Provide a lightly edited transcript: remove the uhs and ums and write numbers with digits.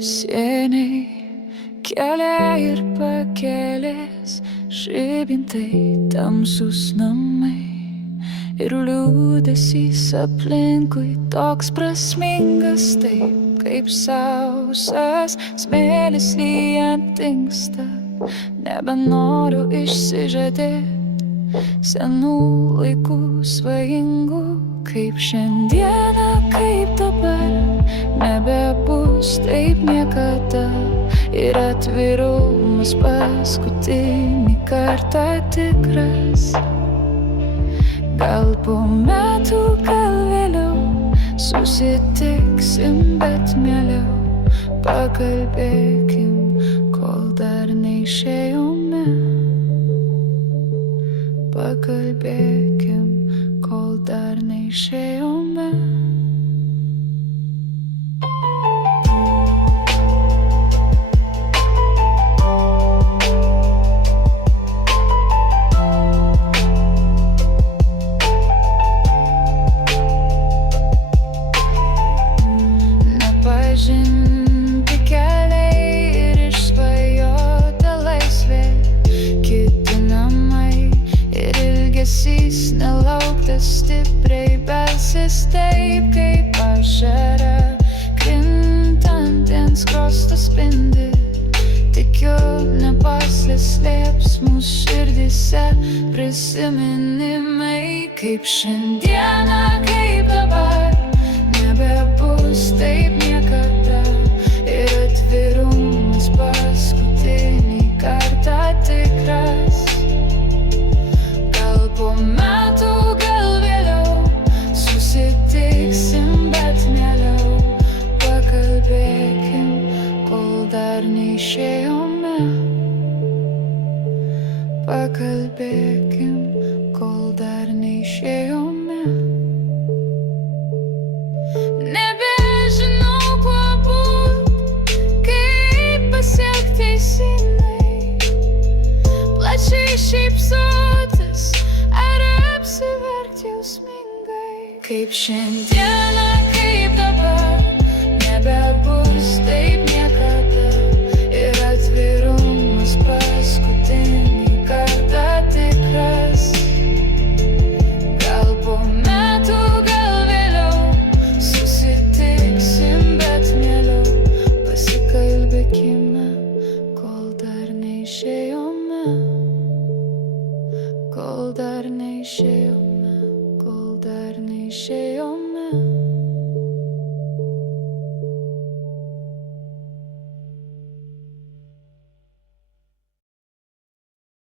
Sieniai, keliai ir pakelės, žibintai, tamsus namai ir liūdesys aplinkui toks prasmingas, taip kaip sausas smėlis lyjant dingsta. Nebenoriu išsižadėt senų laikų svajingų, kaip šiandieną, kaip dabar, nebebus taip niekada. Ir atvirumas paskutinį kartą tikras. Gal po metų, gal vėliau susitiksim, bet mieliau pakalbėkim, kol dar neišėjome. Pakalbėkim, kol dar neišėjome. Nepažinti keliai ir išsvajota laisvė, kiti namai ir ilgesys nelauktas stipriai belsis, taip kaip ašara krintant ant skruosto spindi. Tikiu, nepasislėps mūsų širdyse prisiminimai, kaip šiandieną, kaip dabar, nebebus taip niekada. Ir atvirumas paskutinį kartą tikras. Gal po metų, gal vėliau susitiksim, bet mieliau pakalbėkim, kol dar neišėjome. Pakalbėkim, kol dar neišėjome. Nebežinau, kuo būt, kaip pasielgti teisingai, plačiai šypsotis ar apsiverkti jausmingai. Kaip šiandieną, kaip dabar, nebebus taip niekada. Ir atvirumas paskutinį kartą tikras. Gal po metų, gal vėliau susitiksim, bet mieliau pasikalbėkime, kol dar neišėjome. Kol dar neišėjome, kol dar neišėjome.